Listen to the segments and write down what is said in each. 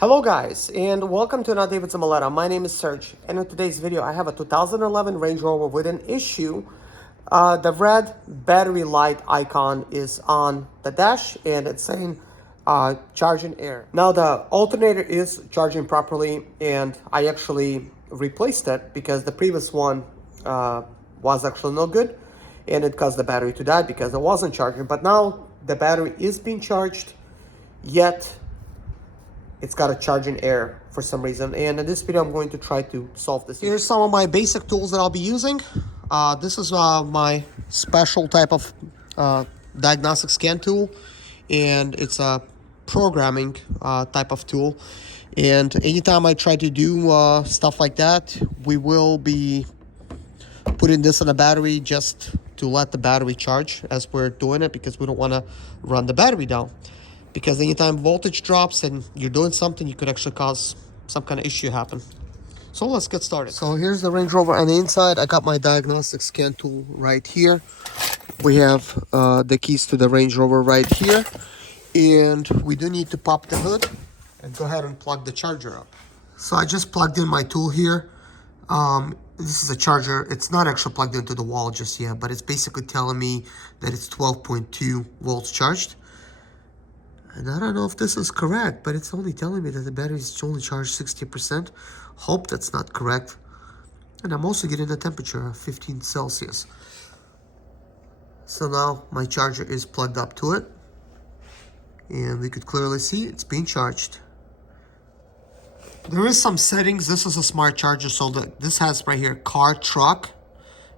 Hello guys, and welcome to another David Zamaleta. My name is Serge, and in today's video I have a 2011 Range Rover with an issue. The red battery light icon is on the dash and it's saying charging air. Now the alternator is charging properly, and I actually replaced it because the previous one was actually no good, and it caused the battery to die because it wasn't charging. But now the battery is being charged, yet it's got a charging error for some reason. And in this video I'm going to try to solve this. Here's some of my basic tools that I'll be using. This is my special type of diagnostic scan tool, and it's a programming type of tool. And anytime I try to do stuff like that, we will be putting this on a battery just to let the battery charge as we're doing it, because we don't want to run the battery down. Because anytime voltage drops and you're doing something, you could actually cause some kind of issue happen. So let's get started. So here's the Range Rover on the inside. I got my diagnostic scan tool right here. We have the keys to the Range Rover right here. And we do need to pop the hood and go ahead and plug the charger up. So I just plugged in my tool here. This is a charger. It's not actually plugged into the wall just yet, but it's basically telling me that it's 12.2 volts charged. And I don't know if this is correct, but it's only telling me that the battery is only charged 60%. Hope that's not correct. And I'm also getting a temperature of 15 Celsius. So now my charger is plugged up to it, and we could clearly see it's being charged. There is some settings. This is a smart charger, so this has right here car, truck,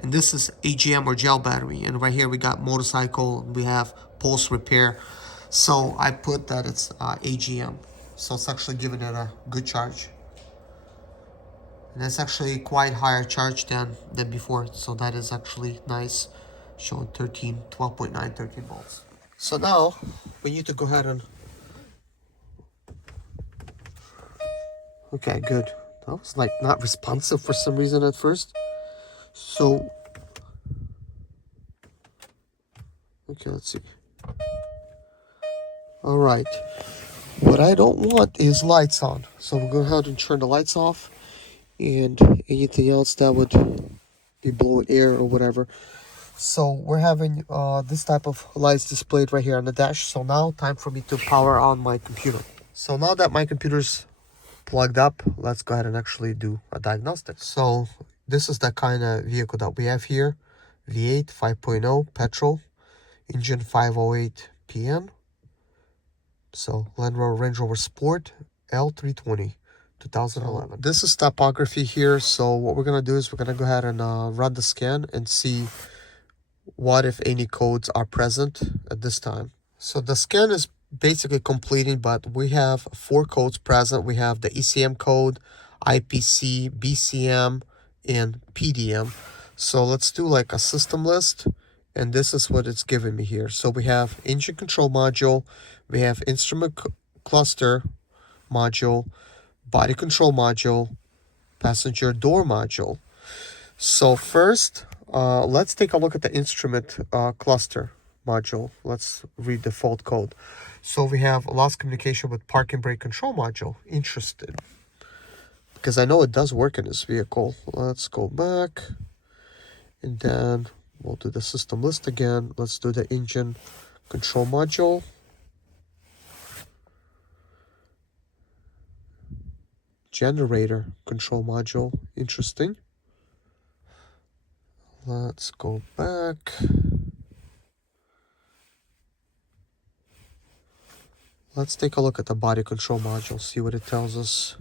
and this is AGM or gel battery. And right here we got motorcycle, we have pulse repair. So I put that it's AGM. So it's actually giving it a good charge. And it's actually quite higher charge than before. So that is actually nice. Showing 12.9, 13 volts. So now we need to go ahead and... Okay, good. That was like not responsive for some reason at first. So... Okay, let's see. All right, what I don't want is lights on. So we'll go ahead and turn the lights off, and anything else that would be blowing air or whatever. So we're having this type of lights displayed right here on the dash. So now time for me to power on my computer. So now that my computer's plugged up, let's go ahead and actually do a diagnostic. So this is the kind of vehicle that we have here. V8 5.0 petrol, engine 508 PN. So Range Rover Sport L320 2011. This is topography here. So what we're going to do is we're going to go ahead and run the scan and see what, if any, codes are present at this time. So the scan is basically completing, but we have 4 codes present. We have the ECM code, IPC, BCM, and PDM. So let's do like a system list. And this is what it's giving me here. So we have engine control module, we have instrument cluster module, body control module, passenger door module. So first, let's take a look at the instrument cluster module. Let's read the fault code. So we have lost communication with parking brake control module. Interesting, because I know it does work in this vehicle. Let's go back, and then we'll do the system list again. Let's do the engine control module. Generator control module. Interesting. Let's go back. Let's take a look at the body control module, see what it tells us.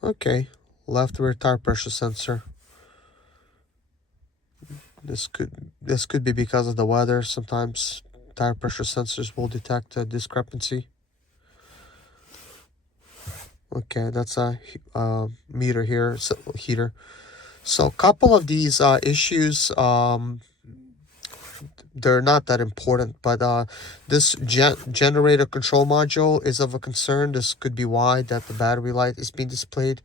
Okay, left rear tire pressure sensor. This could be because of the weather. Sometimes tire pressure sensors will detect a discrepancy. Okay, that's a meter here, heater. So a couple of these issues, they're not that important, but this generator control module is of a concern. This could be why that the battery light is being displayed,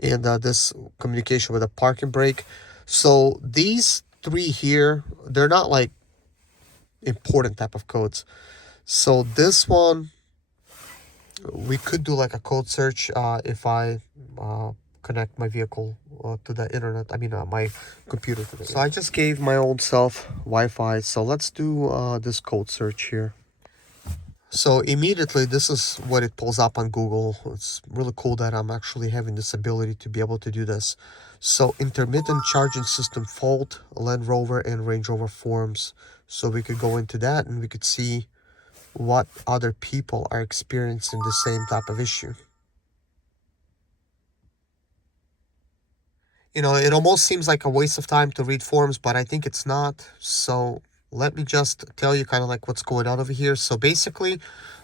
and this communication with a parking brake. So these 3 here, they're not like important type of codes. So this one we could do like a code search if I connect my vehicle to the internet. I mean, my computer to the internet. So I just gave my old self Wi-Fi. So let's do this code search here. So immediately, this is what it pulls up on Google. It's really cool that I'm actually having this ability to be able to do this. So intermittent charging system fault, Land Rover and Range Rover forums. So we could go into that and we could see what other people are experiencing the same type of issue. You know, it almost seems like a waste of time to read forums, but I think it's not. So let me just tell you kind of like what's going on over here. So basically,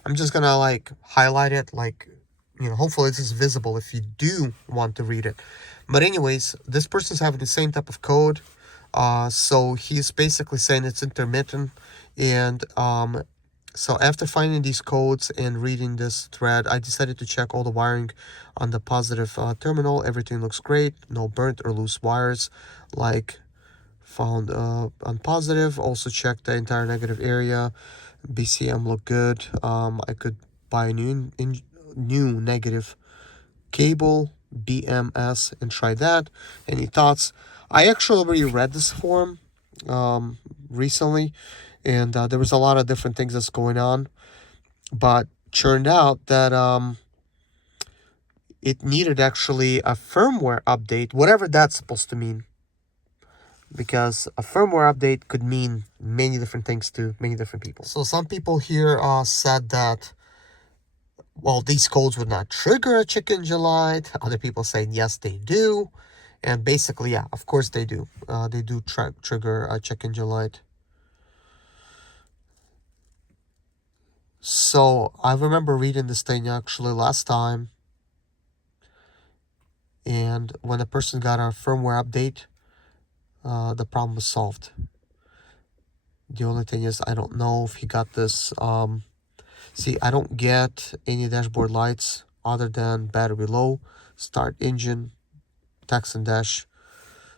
I'm just gonna like highlight it, like, you know, hopefully this is visible if you do want to read it. But anyways, this person's having the same type of code. So he's basically saying it's intermittent. And so after finding these codes and reading this thread, I decided to check all the wiring on the positive terminal. Everything looks great. No burnt or loose wires like found on positive. Also checked the entire negative area. BCM looked good. I could buy a new negative cable, BMS, and try that. Any thoughts? I actually already read this forum recently, and there was a lot of different things that's going on, but turned out that it needed actually a firmware update, whatever that's supposed to mean, because a firmware update could mean many different things to many different people. So some people here said that, well, these codes would not trigger a check engine light. Other people say yes, they do. And basically, yeah, of course they do. They do trigger a check engine light. So I remember reading this thing actually last time. And when a person got a firmware update, the problem was solved. The only thing is, I don't know if he got this. See, I don't get any dashboard lights other than battery low, start engine, text and dash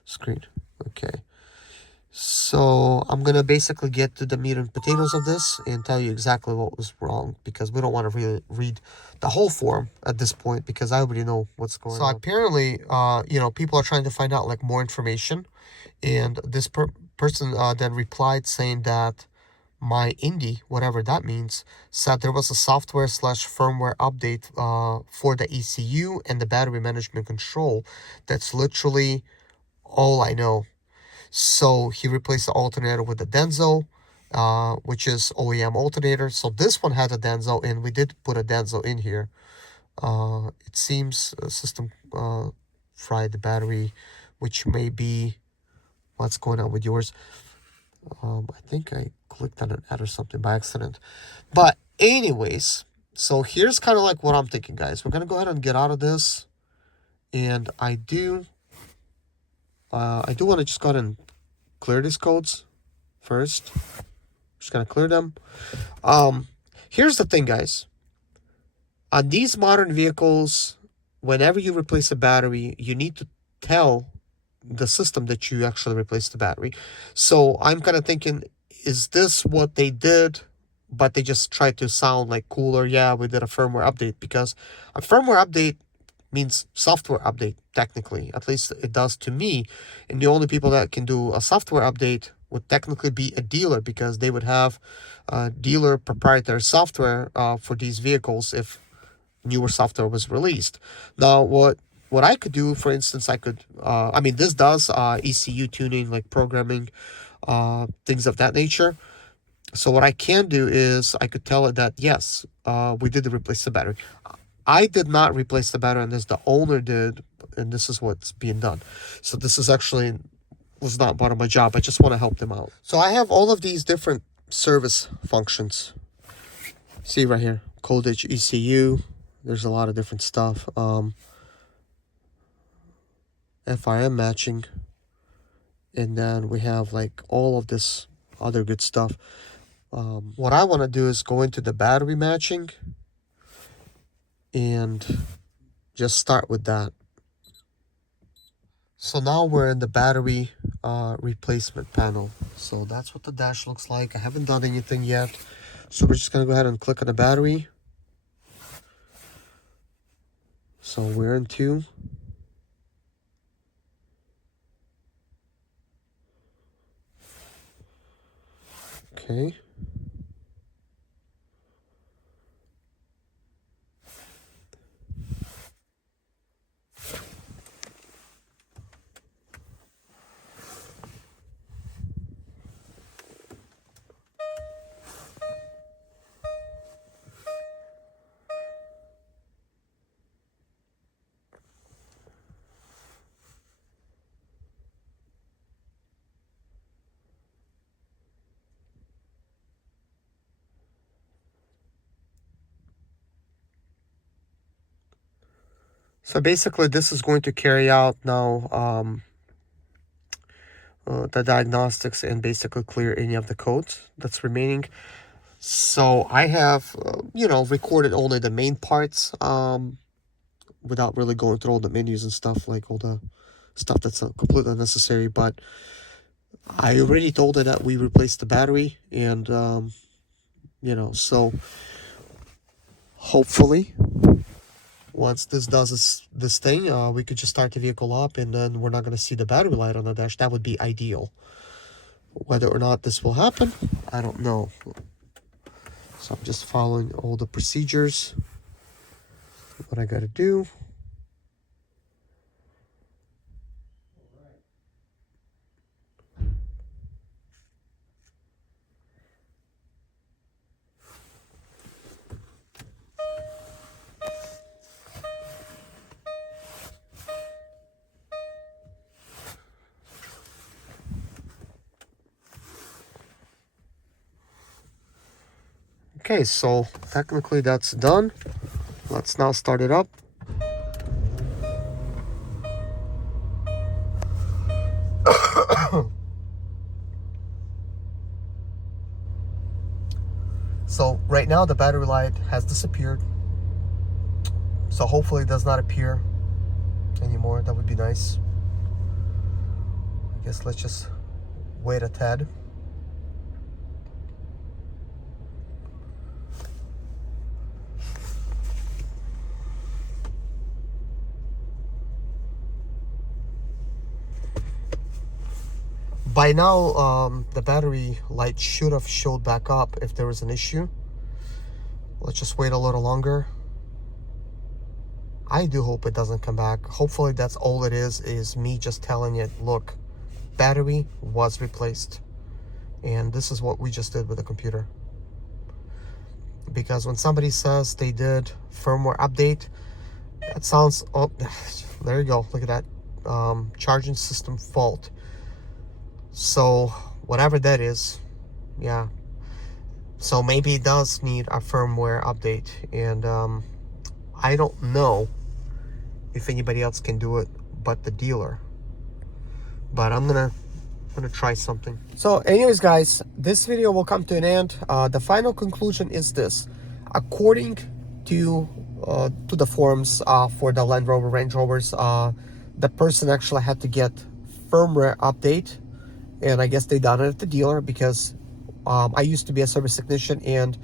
screen. Okay. So I'm going to basically get to the meat and potatoes of this and tell you exactly what was wrong, because we don't want to really read the whole form at this point, because I already know what's going on. So apparently, you know, people are trying to find out like more information. And this person then replied saying that my Indy, whatever that means, said there was a software/firmware update for the ECU and the battery management control. That's literally all I know. So he replaced the alternator with the Denso, which is OEM alternator. So this one had a Denso, and we did put a Denso in here. It seems system fried the battery, which may be what's going on with yours. I think I clicked on an ad or something by accident. But anyways, so here's kind of like what I'm thinking, guys. We're going to go ahead and get out of this. And I do want to just go ahead and clear these codes first. Just going to clear them. Here's the thing, guys. On these modern vehicles, whenever you replace a battery, you need to tell the system that you actually replaced the battery. So I'm kind of thinking, is this what they did, but they just tried to sound like cooler? Yeah, we did a firmware update, because a firmware update means software update, technically. At least it does to me. And the only people that can do a software update would technically be a dealer, because they would have dealer proprietary software for these vehicles if newer software was released. Now, what I could do, for instance, I could, I mean, this does ECU tuning, like programming, things of that nature. So what I can do is I could tell it that, yes, we did replace the battery. I did not replace the battery, and this the owner did, and this is what's being done. So this is actually was not part of my job. I just want to help them out. So I have all of these different service functions. See right here, Coldage ECU. There's a lot of different stuff. FIM matching. And then we have like all of this other good stuff. What I want to do is go into the battery matching and just start with that. So now we're in the battery replacement panel. So that's what the dash looks like. I haven't done anything yet. So we're just going to go ahead and click on the battery. So we're in 2. Okay. So basically, this is going to carry out now the diagnostics and basically clear any of the codes that's remaining. So I have, recorded only the main parts without really going through all the menus and stuff, like all the stuff that's completely unnecessary. But I already told her that we replaced the battery, and, so hopefully once this does this thing, we could just start the vehicle up, and then we're not going to see the battery light on the dash. That would be ideal. Whether or not this will happen, I don't know. So I'm just following all the procedures, what I got to do. Okay, so technically that's done. Let's now start it up. So right now the battery light has disappeared. So hopefully it does not appear anymore. That would be nice. I guess let's just wait a tad. By now, the battery light should have showed back up if there was an issue. Let's just wait a little longer. I do hope it doesn't come back. Hopefully that's all it is me just telling it, look, battery was replaced. And this is what we just did with the computer. Because when somebody says they did firmware update, that sounds, oh, there you go, look at that, charging system fault. So whatever that is, yeah, so maybe it does need a firmware update. And I don't know if anybody else can do it but the dealer, but I'm gonna try something. So anyways guys, this video will come to an end. The final conclusion is this: according to the forums for the Land Rover Range Rovers, the person actually had to get firmware update, and I guess they done it at the dealer, because I used to be a service technician, and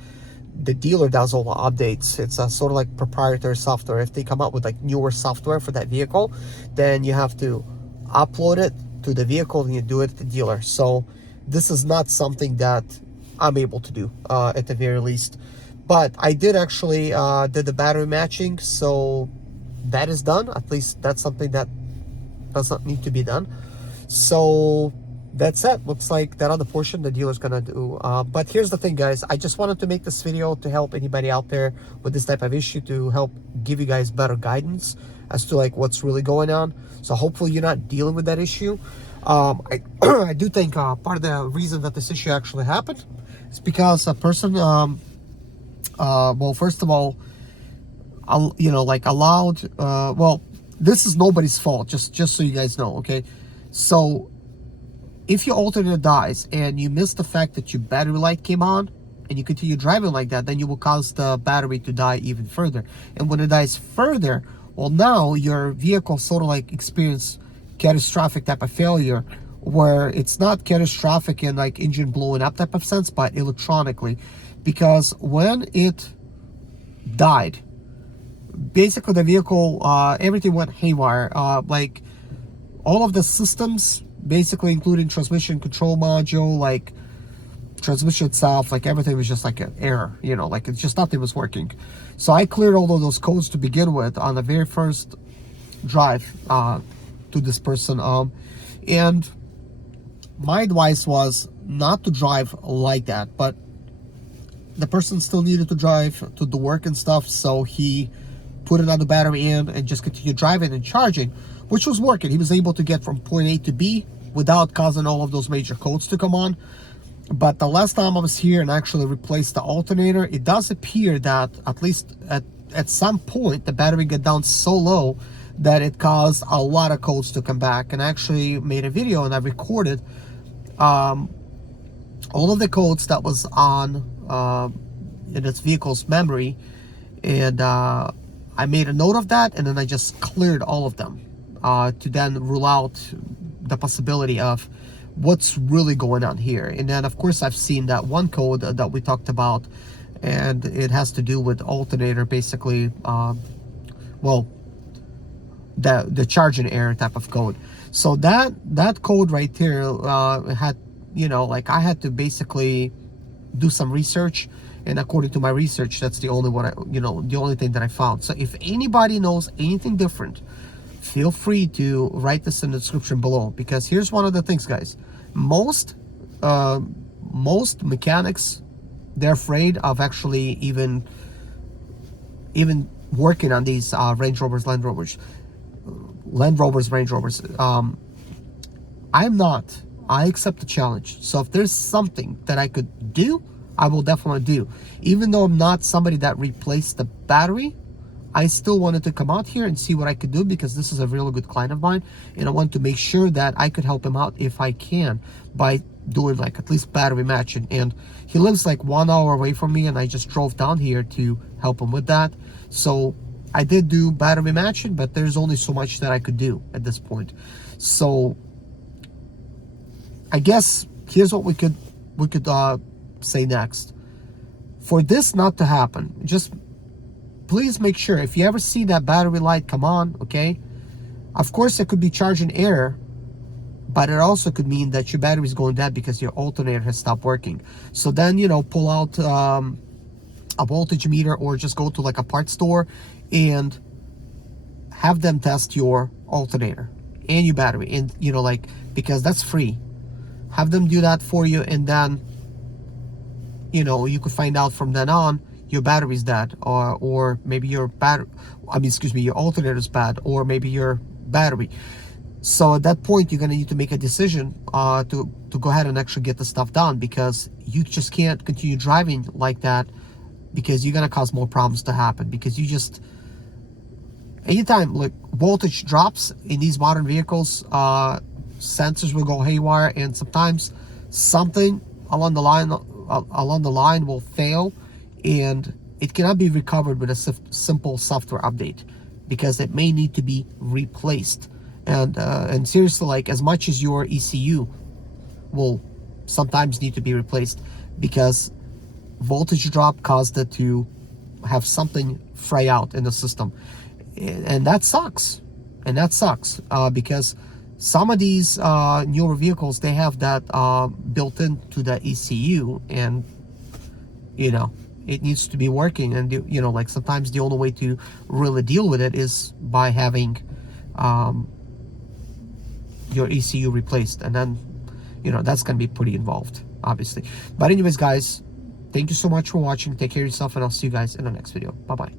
the dealer does all the updates. It's a sort of like proprietary software. If they come out with like newer software for that vehicle, then you have to upload it to the vehicle and you do it at the dealer. So this is not something that I'm able to do at the very least. But I did actually did the battery matching, so that is done. At least that's something that does not need to be done. So that's it. Looks like that other portion the dealer's gonna do. But here's the thing, guys. I just wanted to make this video to help anybody out there with this type of issue, to help give you guys better guidance as to like what's really going on. So hopefully you're not dealing with that issue. I I do think part of the reason that this issue actually happened is because a person, well, first of all, allowed. Well, this is nobody's fault. Just so you guys know, okay? So if your alternator dies and you miss the fact that your battery light came on and you continue driving like that, then you will cause the battery to die even further. And when it dies further, well, now your vehicle sort of like experience catastrophic type of failure, where it's not catastrophic in like engine blowing up type of sense, but electronically. Because when it died, basically the vehicle, everything went haywire. Like all of the systems, basically including transmission control module, like transmission itself, like everything was just like an error, you know, like it's just nothing was working. So I cleared all of those codes to begin with on the very first drive to this person, and my advice was not to drive like that, but the person still needed to drive to the work and stuff, so he put another battery in and just continued driving and charging, which was working. He was able to get from point A to B without causing all of those major codes to come on. But the last time I was here and actually replaced the alternator, it does appear that at least at some point the battery got down so low that it caused a lot of codes to come back. And I actually made a video and I recorded all of the codes that was on in its vehicle's memory, and I made a note of that, and then I just cleared all of them to then rule out the possibility of what's really going on here. And then of course I've seen that one code that we talked about, and it has to do with alternator, basically well, the charging error type of code. So that code right there had, you know, like I had to basically do some research, and according to my research, that's the only one the only thing that I found. So if anybody knows anything different, feel free to write this in the description below, because here's one of the things, guys. Most mechanics, they're afraid of actually even working on these Range Rovers, Land Rovers, Range Rovers. I'm not. I accept the challenge. So if there's something that I could do, I will definitely do. Even though I'm not somebody that replaced the battery, I still wanted to come out here and see what I could do, because this is a really good client of mine, and I want to make sure that I could help him out if I can by doing like at least battery matching. And he lives like 1 hour away from me, and I just drove down here to help him with that. So I did do battery matching, but there's only so much that I could do at this point. So I guess here's what we could say next. For this not to happen, just please make sure, if you ever see that battery light come on, okay, of course it could be charging error, but it also could mean that your battery is going dead because your alternator has stopped working. So then, you know, pull out a voltage meter, or just go to like a parts store and have them test your alternator and your battery, and you know, like, because that's free. Have them do that for you, and then, you know, you could find out from then on your battery's dead, or maybe your your alternator is bad, or maybe your battery. So at that point, you're gonna need to make a decision to go ahead and actually get the stuff done, because you just can't continue driving like that, because you're gonna cause more problems to happen. Because you just, anytime like voltage drops in these modern vehicles, sensors will go haywire, and sometimes something along the line will fail, and it cannot be recovered with a simple software update, because it may need to be replaced. And seriously, like, as much as your ECU will sometimes need to be replaced, because voltage drop caused it to have something fray out in the system, and that sucks. Because some of these newer vehicles, they have that built into the ECU, and you know, it needs to be working. And you know, like, sometimes the only way to really deal with it is by having your ECU replaced, and then, you know, that's gonna be pretty involved, obviously. But anyways, guys, thank you so much for watching. Take care of yourself, and I'll see you guys in the next video. Bye bye.